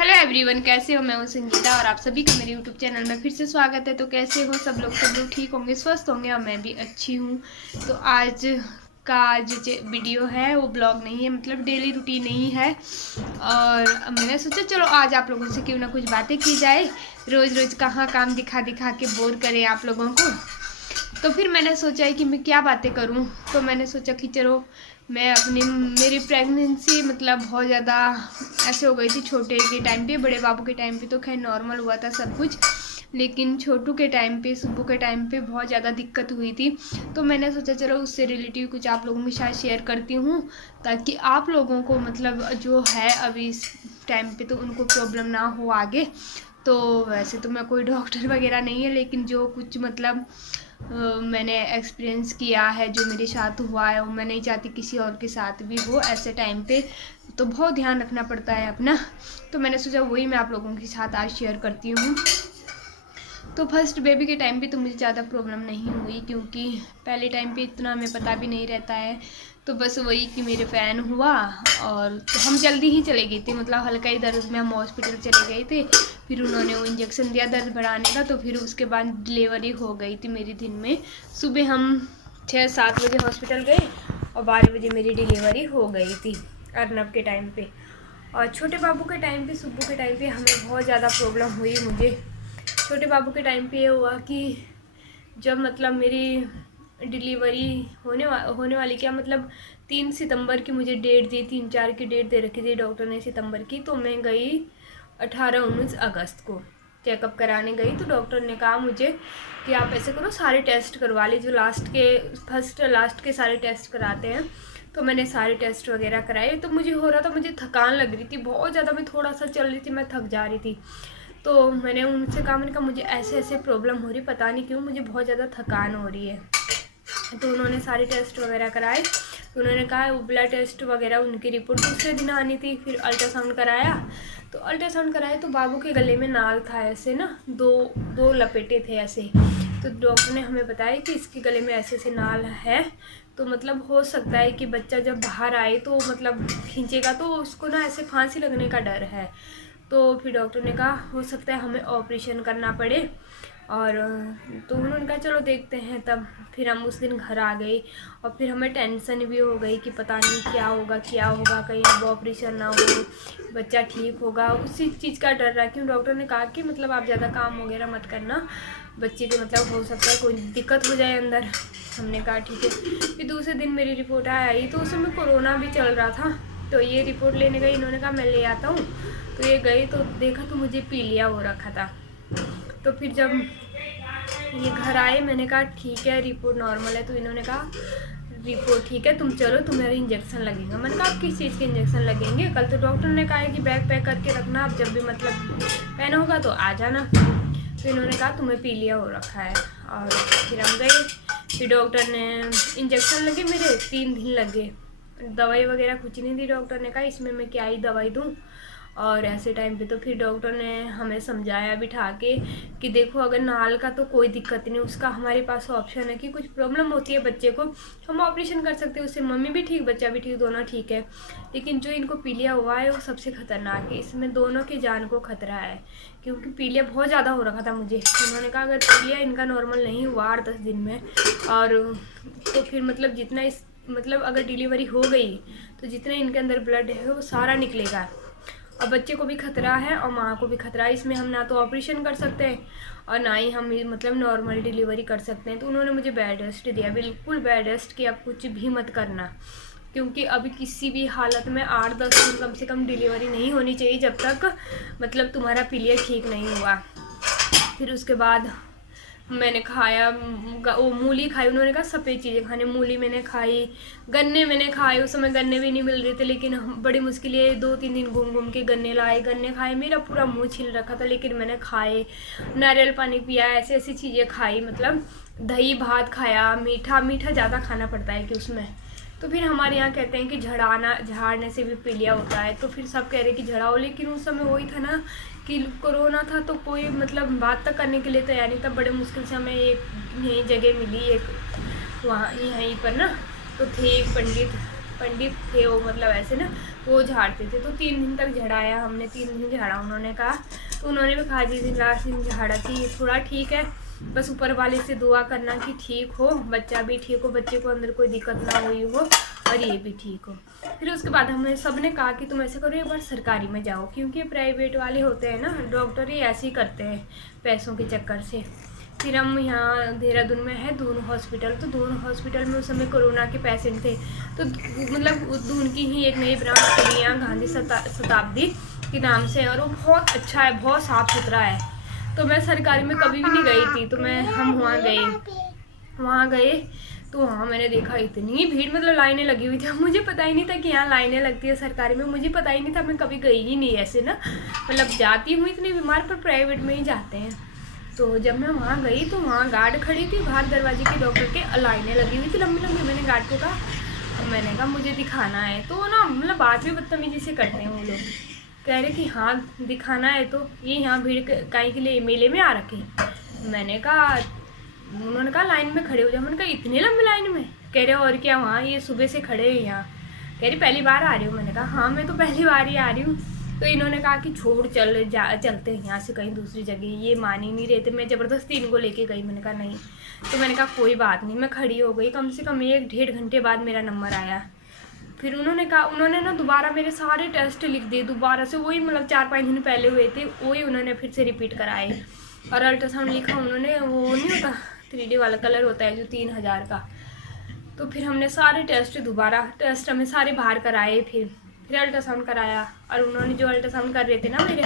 Hello everyone, कैसे हो? मैं हूं संगीता और आप सभी का मेरे यूट्यूब चैनल में फिर से स्वागत है। तो कैसे हो सब लोग ठीक होंगे, स्वस्थ होंगे और मैं भी अच्छी हूं। तो आज का जो वीडियो है वो ब्लॉग नहीं है, मतलब डेली रूटीन नहीं है। और मैंने सोचा चलो आज आप लोगों से क्यों ना कुछ बातें की जाए। रोज़ रोज़ कहाँ काम दिखा दिखा के बोर करें आप लोगों को। तो फिर मैंने सोचा है कि मैं क्या बातें करूं। तो मैंने सोचा कि चलो मैं मेरी प्रेगनेंसी मतलब बहुत ज़्यादा ऐसे हो गई थी। छोटे के टाइम पे, बड़े बाबू के टाइम पे तो खैर नॉर्मल हुआ था सब कुछ, लेकिन छोटू के टाइम पे, सुब्बू के टाइम पे बहुत ज़्यादा दिक्कत हुई थी। तो मैंने सोचा चलो उससे रिलेटिव कुछ आप लोगों के साथ शेयर करती हूँ, ताकि आप लोगों को मतलब जो है अभी इस टाइम पे तो उनको प्रॉब्लम ना हो आगे। तो वैसे तो मैं कोई डॉक्टर वगैरह नहीं है, लेकिन जो कुछ मतलब मैंने एक्सपीरियंस किया है, जो मेरे साथ हुआ है, वो मैं नहीं चाहती किसी और के साथ भी हो ऐसे टाइम पे। तो बहुत ध्यान रखना पड़ता है अपना। तो मैंने सोचा वही मैं आप लोगों के साथ आज शेयर करती हूँ। तो फर्स्ट बेबी के टाइम पे तो मुझे ज़्यादा प्रॉब्लम नहीं हुई, क्योंकि पहले टाइम पे इतना हमें पता भी नहीं रहता है। तो बस वही कि मेरे फ़ैन हुआ और तो हम जल्दी ही चले गए थे, मतलब हल्का ही दर्द में हम हॉस्पिटल चले गए थे। फिर उन्होंने वो इंजेक्शन दिया दर्द बढ़ाने का, तो फिर उसके बाद डिलीवरी हो गई थी मेरी दिन में। सुबह हम 6-7 बजे हॉस्पिटल गए और 12 बजे मेरी डिलीवरी हो गई थी अर्नब के टाइम पे। और छोटे बाबू के टाइम पे, सुब्बू के टाइम पे हमें बहुत ज़्यादा प्रॉब्लम हुई। मुझे छोटे बाबू के टाइम पे ये हुआ कि जब मतलब मेरी डिलीवरी होने वाली, क्या मतलब 3 सितंबर की मुझे डेट दी, 3-4 की डेट दे रखी थी डॉक्टर ने सितंबर की। तो मैं गई 18-19 अगस्त को चेकअप कराने गई। तो डॉक्टर ने कहा मुझे कि आप ऐसे करो, सारे टेस्ट करवा लीजिए, फर्स्ट लास्ट के सारे टेस्ट कराते हैं। तो मैंने सारे टेस्ट वगैरह कराए। तो मुझे हो रहा था, मुझे थकान लग रही थी बहुत ज़्यादा, मैं थोड़ा सा चल रही थी, मैं थक जा रही थी। तो मैंने उनसे कहा, मैंने कहा मुझे ऐसे ऐसे प्रॉब्लम हो रही, पता नहीं क्यों मुझे बहुत ज़्यादा थकान हो रही है। तो उन्होंने सारे टेस्ट वगैरह कराए। तो उन्होंने कहा वो ब्लड टेस्ट वगैरह उनकी रिपोर्ट दूसरे दिन आनी थी। फिर अल्ट्रासाउंड कराया। तो अल्ट्रासाउंड कराए तो बाबू के गले में नाल था ऐसे ना, दो लपेटे थे ऐसे। तो डॉक्टर ने हमें बताया कि इसके गले में ऐसे ऐसे नाल है। तो मतलब हो सकता है कि बच्चा जब बाहर आए तो मतलब खींचेगा तो उसको ना ऐसे फांसी लगने का डर है। तो फिर डॉक्टर ने कहा हो सकता है हमें ऑपरेशन करना पड़े। और तो उन्होंने कहा चलो देखते हैं। तब फिर हम उस दिन घर आ गए और फिर हमें टेंशन भी हो गई कि पता नहीं क्या होगा, कहीं अब ऑपरेशन ना हो, बच्चा ठीक होगा, उसी चीज़ का डर रहा। क्यों डॉक्टर ने कहा कि मतलब आप ज़्यादा काम वगैरह मत करना, बच्चे के मतलब हो सकता है कोई दिक्कत हो जाए अंदर। हमने कहा ठीक है। फिर दूसरे दिन मेरी रिपोर्ट आई तो उस समय कोरोना भी चल रहा था। तो ये रिपोर्ट लेने गई, इन्होंने कहा मैं ले आता हूँ। तो ये गई तो देखा तो मुझे पीलिया हो रखा था। तो फिर जब ये घर आए मैंने कहा ठीक है रिपोर्ट नॉर्मल है। तो इन्होंने कहा रिपोर्ट ठीक है, तुम चलो, तुम्हारे इंजेक्शन लगेगा। मैंने कहा आप किस चीज़ के इंजेक्शन लगेंगे? कल तो डॉक्टर ने कहा है कि बैग पैक करके रखना, आप जब भी मतलब पहना होगा तो आ जाना। तो इन्होंने कहा तुम्हें पीलिया हो रखा है। और फिर हम गए। फिर डॉक्टर ने इंजेक्शन लगे, मेरे 3 दिन लगे। दवाई वगैरह कुछ नहीं दी। डॉक्टर ने कहा इसमें मैं क्या ही दवाई दूँ। और ऐसे टाइम पे तो फिर डॉक्टर ने हमें समझाया बिठा के कि देखो अगर नाल का तो कोई दिक्कत नहीं, उसका हमारे पास ऑप्शन है कि कुछ प्रॉब्लम होती है बच्चे को, हम ऑपरेशन कर सकते हैं, उससे मम्मी भी ठीक, बच्चा भी ठीक, दोनों ठीक है। लेकिन जो इनको पीलिया हुआ है वो सबसे खतरनाक है, इसमें दोनों की जान को खतरा है, क्योंकि पीलिया बहुत ज़्यादा हो रखा था मुझे। उन्होंने कहा अगर पीलिया इनका नॉर्मल नहीं हुआ 8-10 दिन में, और तो फिर मतलब जितना मतलब अगर डिलीवरी हो गई तो जितना इनके अंदर ब्लड है वो सारा निकलेगा। और बच्चे को भी खतरा है और माँ को भी खतरा है। इसमें हम ना तो ऑपरेशन कर सकते हैं और ना ही हम मतलब नॉर्मल डिलीवरी कर सकते हैं। तो उन्होंने मुझे बेड रेस्ट दिया, बिल्कुल बेड रेस्ट कि आप कुछ भी मत करना, क्योंकि अभी किसी भी हालत में 8-10 दिन कम से कम डिलीवरी नहीं होनी चाहिए जब तक मतलब तुम्हारा पीलिया ठीक नहीं हुआ। फिर उसके बाद मैंने खाया वो मूली खाई। उन्होंने कहा सफ़ेद चीज़ें खाने, मूली मैंने खाई, गन्ने मैंने खाए। उस समय गन्ने भी नहीं मिल रहे थे, लेकिन बड़ी मुश्किल है 2-3 दिन घूम घूम के गन्ने लाए, गन्ने खाए। मेरा पूरा मुंह छिल रखा था लेकिन मैंने खाए। नारियल पानी पिया, ऐसी ऐसी चीज़ें खाई, मतलब दही भात खाया। मीठा ज़्यादा खाना पड़ता है कि उसमें। तो फिर हमारे यहाँ कहते हैं कि झाड़ने से भी पीलिया होता है। तो फिर सब कह रहे कि झड़ाओ, लेकिन उस समय वही था ना कि कोरोना था, तो कोई मतलब बात तक करने के लिए तैयार नहीं था। बड़े मुश्किल से हमें एक यही जगह मिली, एक वहाँ यहीं पर ना, तो थे एक पंडित थे वो, मतलब ऐसे ना वो झाड़ते थे। तो 3 दिन तक झड़ाया हमने, 3 दिन झाड़ा उन्होंने कहा। तो उन्होंने भी कहा जिस दिन लास्ट दिन झाड़ा कि थोड़ा ठीक है, बस ऊपर वाले से दुआ करना कि ठीक हो, बच्चा भी ठीक हो, बच्चे को अंदर कोई दिक्कत ना हुई हो और ये भी ठीक हो। फिर उसके बाद हमें सब ने कहा कि तुम ऐसे करो, एक बार सरकारी में जाओ, क्योंकि प्राइवेट वाले होते हैं ना डॉक्टर, ही ऐसे ही करते हैं पैसों के चक्कर से। फिर हम यहाँ देहरादून में है दून हॉस्पिटल, तो दून हॉस्पिटल में उस समय कोरोना के पेशेंट थे। तो मतलब दून की ही एक नई ब्रांच खुली है गांधी शताब्दी के नाम से, और वो बहुत अच्छा है, बहुत साफ़ सुथरा है। तो मैं सरकारी में कभी भी नहीं गई थी, तो हम वहाँ गए तो वहाँ मैंने देखा इतनी भीड़, मतलब लाइनें लगी हुई थी। मुझे पता ही नहीं था कि यहाँ लाइनें लगती है सरकारी में, मुझे पता ही नहीं था, मैं कभी गई ही नहीं ऐसे ना, मतलब जाती हूँ इतनी बीमार, पर प्राइवेट में ही जाते हैं। तो जब मैं वहाँ गई तो वहाँ गार्ड खड़ी थी बाहर दरवाजे के, डॉक्टर के लाइनें लगी हुई थी लंबी लंबी। मैंने गार्ड को कहा, मैंने कहा मुझे दिखाना है। तो ना मतलब बात भी बदतमीजी से करते हैं वो लोग, कह रहे कि हाँ दिखाना है, तो ये यहाँ भीड़ काहे के लिए मेले में आ रखे। मैंने कहा, उन्होंने कहा लाइन में खड़े हो जाओ। मैंने कहा इतनी लंबी लाइन में? कह रहे और क्या, वहाँ ये सुबह से खड़े हैं यहाँ। कह रही पहली बार आ रही हूँ। मैंने कहा हाँ मैं तो पहली बार ही आ रही हूँ। तो इन्होंने कहा कि छोड़ चलते हैं यहाँ से कहीं दूसरी जगह। ये मान ही नहीं रहे थे, मैं ज़बरदस्ती इनको लेके गई। मैंने कहा नहीं। तो मैंने कहा कोई बात नहीं, मैं खड़ी हो गई। कम से कम 1-1.5 घंटे बाद मेरा नंबर आया। फिर उन्होंने ना दोबारा मेरे सारे टेस्ट लिख दिए दोबारा से, वही मतलब 4-5 दिन पहले हुए थे वही उन्होंने फिर से रिपीट कराए। और अल्ट्रासाउंड लिखा उन्होंने, वो नहीं होता 3D वाला कलर होता है जो 3000 का। तो फिर हमने सारे टेस्ट हमें सारे बाहर कराए। फिर अल्ट्रासाउंड कराया, और उन्होंने जो अल्ट्रासाउंड कर रहे थे ना मेरे,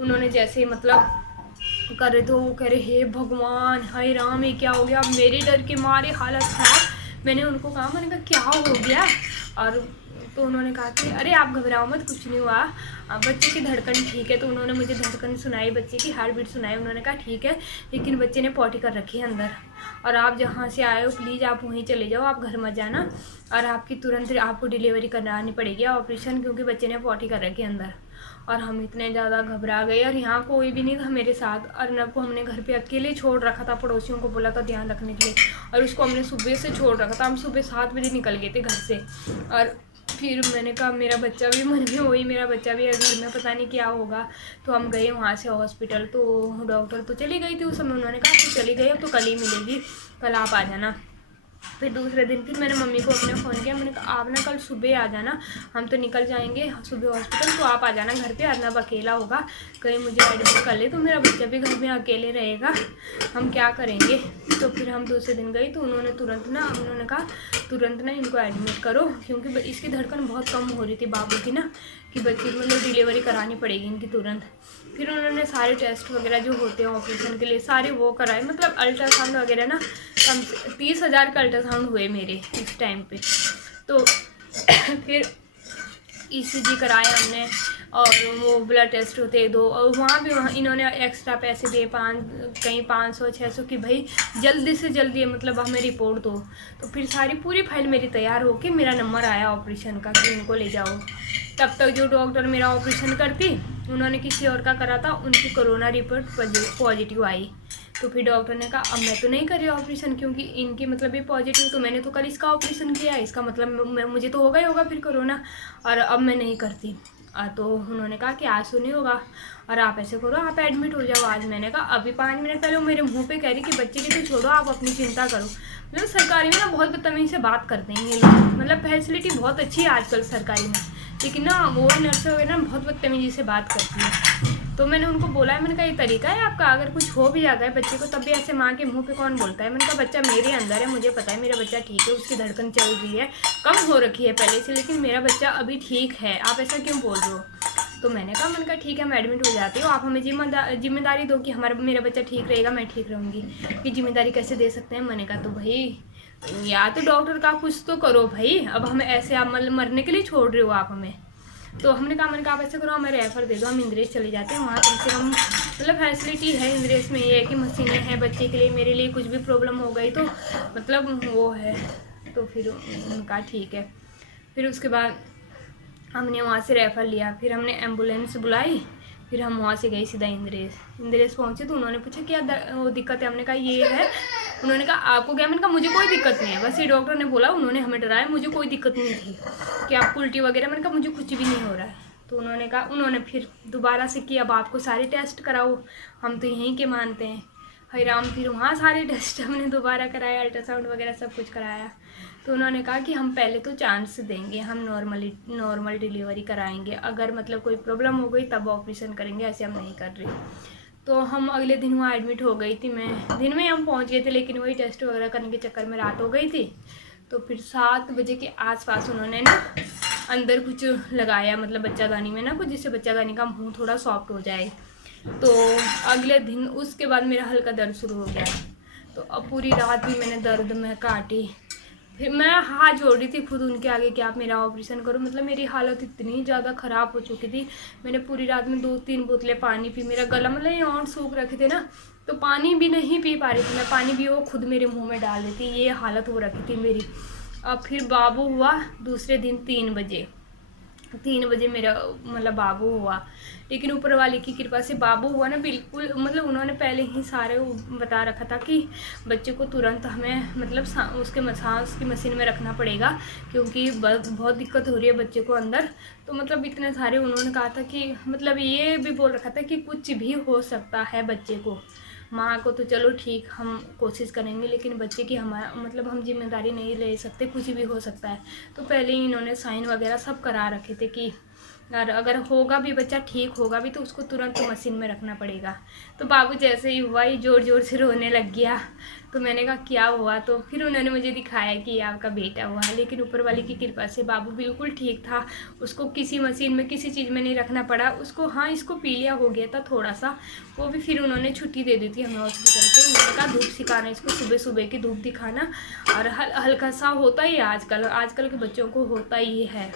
उन्होंने जैसे मतलब कर रहे थे, वो कह रहे हे भगवान हाय राम ये क्या हो गया। मेरे डर के मारे हालत खराब। मैंने उनको कहा, मैंने कहा क्या हो गया। और तो उन्होंने कहा कि अरे आप घबराओ मत, कुछ नहीं हुआ, बच्चे की धड़कन ठीक है। तो उन्होंने मुझे धड़कन सुनाई, बच्चे की हार्ट बीट सुनाई। उन्होंने कहा ठीक है, लेकिन बच्चे ने पॉटी कर रखी है अंदर, और आप जहाँ से आए हो प्लीज़ आप वहीं चले जाओ, आप घर मत जाना, और आपकी तुरंत आपको डिलीवरी करानी पड़ेगी ऑपरेशन, क्योंकि बच्चे ने पॉटी कर रखी है अंदर। और हम इतने ज़्यादा घबरा गए, और यहाँ कोई भी नहीं था मेरे साथ। अर्नब को हमने घर पे अकेले छोड़ रखा था, पड़ोसियों को बोला था ध्यान रखने के लिए, और उसको हमने सुबह से छोड़ रखा था। हम सुबह 7 बजे निकल गए थे घर से। और फिर मैंने कहा मेरा बच्चा भी मन में, वही मेरा बच्चा भी है घर में, पता नहीं क्या होगा। तो हम गए वहाँ से हॉस्पिटल। तो डॉक्टर तो चली गई थी उस समय, उन्होंने कहा तो चली गई, अब तो कल ही मिलेगी, कल आप आ जाना। फिर दूसरे दिन फिर मैंने मम्मी को अपने फ़ोन किया। मैंने कहा आप ना कल सुबह आ जाना, हम तो निकल जाएंगे सुबह हॉस्पिटल, तो आप आ जाना घर पे। अर्नब अकेला होगा, कहीं मुझे एडमिट कर ले तो मेरा बच्चा भी घर में अकेले रहेगा, हम क्या करेंगे। तो फिर हम दूसरे दिन गई, तो उन्होंने कहा तुरंत ना इनको एडमिट करो, क्योंकि इसकी धड़कन बहुत कम हो रही थी बाबू की ना, कि बच्चे की मतलब डिलीवरी करानी पड़ेगी इनकी तुरंत। फिर उन्होंने सारे टेस्ट वगैरह जो होते हैं ऑपरेशन के लिए सारे वो कराए, मतलब अल्ट्रासाउंड वगैरह ना कम से 30,000 का अल्ट्रासाउंड हुए मेरे उस टाइम पे। तो फिर ECG कराया हमने, और वो ब्लड टेस्ट होते 2, और वहाँ इन्होंने एक्स्ट्रा पैसे दिए, कहीं 500-600 कि भाई जल्दी से जल्दी मतलब हमें रिपोर्ट दो। तो फिर पूरी फाइल मेरी तैयार होके मेरा नंबर आया ऑपरेशन का कि इनको ले जाओ। तब तक जो डॉक्टर मेरा ऑपरेशन करती, उन्होंने किसी और का करा था, उनकी कोरोना रिपोर्ट पॉजिटिव आई। तो फिर डॉक्टर ने कहा अब मैं तो नहीं कर रही ऑपरेशन, क्योंकि इनकी मतलब ये पॉजिटिव, तो मैंने तो कल इसका ऑपरेशन किया, इसका मतलब मुझे तो होगा ही होगा फिर कोरोना, और अब मैं नहीं करती। तो उन्होंने कहा कि आज तो नहीं होगा, और आप ऐसे करो आप एडमिट हो जाओ आज। मैंने कहा अभी 5 मिनट पहले वो मेरे मुंह पे कह रही कि बच्चे की तो छोड़ो, आप अपनी चिंता करो। मतलब सरकारी में ना बहुत बदतमीजी से बात करते हैं ये लोग, मतलब फैसिलिटी बहुत अच्छी है आजकल सरकारी में, लेकिन ना वो नर्स वगैरह बहुत बदतमीजी से बात करती है। तो मैंने उनको बोला है, मैंने कहा ये तरीका है आपका, अगर कुछ हो भी जाता है बच्चे को तब भी ऐसे माँ के मुंह पे कौन बोलता है। मैंने कहा बच्चा मेरे अंदर है, मुझे पता है मेरा बच्चा ठीक है, उसकी धड़कन चल रही है, कम हो रखी है पहले से, लेकिन मेरा बच्चा अभी ठीक है, आप ऐसा क्यों बोल रहे हो। तो मैंने कहा ठीक है मैं एडमिट हो जाती हूँ, आप हमें जिम्मेदारी दो कि मेरा बच्चा ठीक रहेगा, मैं ठीक रहूँगी। कि जिम्मेदारी कैसे दे सकते हैं। मैंने कहा तो भाई या तो डॉक्टर का कुछ तो करो भाई, अब हमें ऐसे आप मरने के लिए छोड़ रहे हो आप हमें। तो मैंने कहा आप ऐसे करो हमें रेफ़र दे दो, हम इंद्रेश चले जाते हैं, वहाँ कम से कम मतलब फैसिलिटी है इंद्रेश में, ये है कि मशीनें हैं बच्चे के लिए, मेरे लिए कुछ भी प्रॉब्लम हो गई तो मतलब वो है। तो फिर उनका ठीक है। फिर उसके बाद हमने वहाँ से रेफ़र लिया, फिर हमने एम्बुलेंस बुलाई, फिर हम वहाँ से गए सीधा इंद्रेश पहुँचे। तो उन्होंने पूछा क्या वो दिक्कत है, हमने कहा ये है उन्होंने कहा आपको क्या? मैंने कहा मुझे कोई दिक्कत नहीं है, बस ये डॉक्टर ने बोला, उन्होंने हमें डराया, मुझे कोई दिक्कत नहीं थी कि आपको उल्टी वगैरह। मैंने कहा मुझे कुछ भी नहीं हो रहा है। तो उन्होंने कहा, उन्होंने फिर दोबारा से कि अब आपको सारे टेस्ट कराओ, हम तो यहीं के मानते हैं। हईराम फिर वहाँ सारे टेस्ट हमने दोबारा कराया, अल्ट्रासाउंड वगैरह सब कुछ कराया। तो उन्होंने कहा कि हम पहले तो चांस देंगे, हम नॉर्मल डिलीवरी कराएंगे, अगर मतलब कोई प्रॉब्लम हो गई तब ऑपरेशन करेंगे, ऐसे हम नहीं कर रहे। तो हम अगले दिन वहाँ एडमिट हो गई थी, मैं दिन में हम पहुँच गए थे, लेकिन वही टेस्ट वगैरह करने के चक्कर में रात हो गई थी। तो फिर 7 बजे के आसपास उन्होंने ना अंदर कुछ लगाया, मतलब बच्चादानी में ना कुछ, जिससे बच्चादानी का मुँह थोड़ा सॉफ्ट हो जाए। तो अगले दिन उसके बाद मेरा हल्का दर्द शुरू हो गया। तो अब पूरी रात भी मैंने दर्द में काटी, फिर मैं हाथ जोड़ रही थी खुद उनके आगे कि आप मेरा ऑपरेशन करो। मतलब मेरी हालत इतनी ज़्यादा ख़राब हो चुकी थी, मैंने पूरी रात में 2-3 बोतलें पानी पी। मेरा गला मतलब ये और सूख रखे थे ना, तो पानी भी नहीं पी पा रही थी मैं, पानी भी वो खुद मेरे मुंह में डाल देती, ये हालत हो रखी थी मेरी। अब फिर बाबू हुआ दूसरे दिन 3 बजे मेरा मतलब बाबू हुआ। लेकिन ऊपर वाले की कृपा से बाबू हुआ ना बिल्कुल, मतलब उन्होंने पहले ही सारे बता रखा था कि बच्चे को तुरंत हमें मतलब उसके सांस की मशीन में रखना पड़ेगा, क्योंकि बहुत दिक्कत हो रही है बच्चे को अंदर। तो मतलब इतने सारे उन्होंने कहा था कि मतलब ये भी बोल रखा था कि कुछ भी हो सकता है बच्चे को। माँ को तो चलो ठीक हम कोशिश करेंगे, लेकिन बच्चे की हमारा मतलब हम जिम्मेदारी नहीं ले सकते, कुछ भी हो सकता है। तो पहले ही इन्होंने साइन वगैरह सब करा रखे थे कि अगर होगा भी बच्चा ठीक होगा भी तो उसको तुरंत मशीन में रखना पड़ेगा। तो बाबू जैसे ही हुआ ही ज़ोर ज़ोर से रोने लग गया। तो मैंने कहा क्या हुआ? तो फिर उन्होंने मुझे दिखाया कि आपका बेटा हुआ। लेकिन ऊपर वाली की कृपा से बाबू बिल्कुल ठीक था, उसको किसी मशीन में किसी चीज़ में नहीं रखना पड़ा उसको। हाँ, इसको पीलिया हो गया था थोड़ा सा, वो भी फिर उन्होंने छुट्टी दे दी थी हमें हॉस्पिटल से। उन्होंने कहा धूप सिखाना इसको, सुबह सुबह की धूप दिखाना, और हल्का सा होता ही आजकल के बच्चों को होता ही है।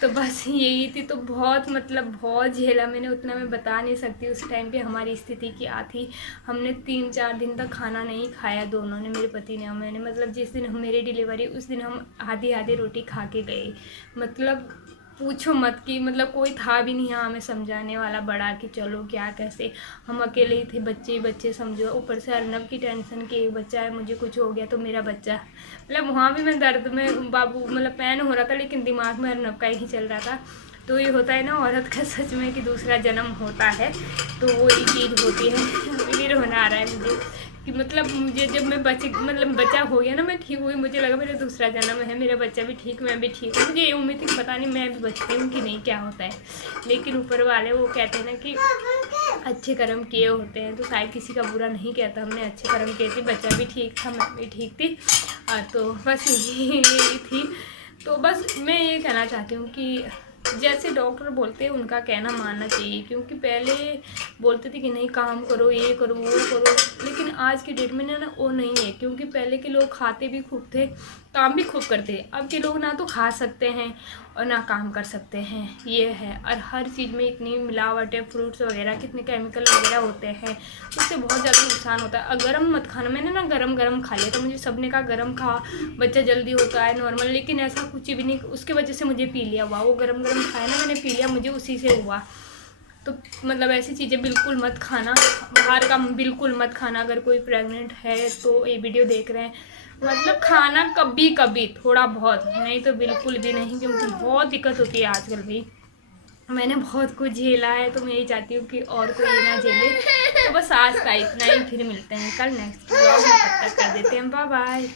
तो बस यही थी। तो बहुत मतलब बहुत झेला मैंने, उतना मैं बता नहीं सकती उस टाइम पे हमारी स्थिति क्या थी। हमने 3-4 दिन तक खाना नहीं खाया, दोनों ने, मेरे पति ने, मैंने। मतलब जिस दिन मेरी डिलीवरी उस दिन हम आधी रोटी खा के गए। मतलब पूछो मत कि मतलब कोई था भी नहीं यहाँ हमें समझाने वाला बड़ा कि चलो क्या कैसे, हम अकेले ही थे, बच्चे समझो। ऊपर से अर्नब की टेंशन कि एक बच्चा है, मुझे कुछ हो गया तो मेरा बच्चा, मतलब वहाँ भी मैं दर्द में बाबू मतलब पैन हो रहा था, लेकिन दिमाग में अर्नब का ही चल रहा था। तो ये होता है ना औरत का सच में कि दूसरा जन्म होता है, तो वो ही चीज़ होती है। फिर होना आ रहा है मुझे कि मतलब मुझे जब मैं बच्चा हो गया ना, मैं ठीक हुई, मुझे लगा मेरा दूसरा जन्म है, मेरा बच्चा भी ठीक, मैं भी ठीक हूँ। मुझे ये उम्मीद थी पता नहीं मैं भी बचती हूँ कि नहीं, क्या होता है। लेकिन ऊपर वाले वो कहते हैं ना कि अच्छे कर्म किए होते हैं, तो शायद किसी का बुरा नहीं कहता, हमने अच्छे कर्म किए थे, बच्चा भी ठीक था, मैं भी ठीक थी। तो बस यही थी। तो बस मैं ये कहना चाहती हूँ कि जैसे डॉक्टर बोलते हैं उनका कहना मानना चाहिए, क्योंकि पहले बोलते थे कि नहीं काम करो, ये करो, वो करो, लेकिन आज की डेट में ना वो नहीं है। क्योंकि पहले के लोग खाते भी खूब थे, काम भी खूब करते हैं। अब के लोग ना तो खा सकते हैं और ना काम कर सकते हैं, ये है। और हर चीज़ में इतनी मिलावट है, फ्रूट्स वगैरह कितने केमिकल वगैरह होते हैं, उससे बहुत ज़्यादा नुकसान होता है। और गरम मत खाना, मैंने ना गरम खा लिया, तो मुझे सबने कहा गरम खा, बच्चा जल्दी होता है नॉर्मल, लेकिन ऐसा कुछ भी नहीं। उसके वजह से मुझे पीलिया हुआ, वो गरम खाया ना मैंने, पीलिया मुझे उसी से हुआ। तो मतलब ऐसी चीज़ें बिल्कुल मत खाना, बाहर का बिल्कुल मत खाना। अगर कोई प्रेग्नेंट है तो ये वीडियो देख रहे हैं, मतलब खाना कभी कभी थोड़ा बहुत, नहीं तो बिल्कुल भी नहीं, क्योंकि बहुत दिक्कत होती है आजकल भी। मैंने बहुत कुछ झेला है, तो मैं यही चाहती हूँ कि और कोई ना झेले। तो बस आज का इतना ही, फिर मिलते हैं कल नेक्स्ट व्लॉग में, तब तक कर देते हैं बाय बाय।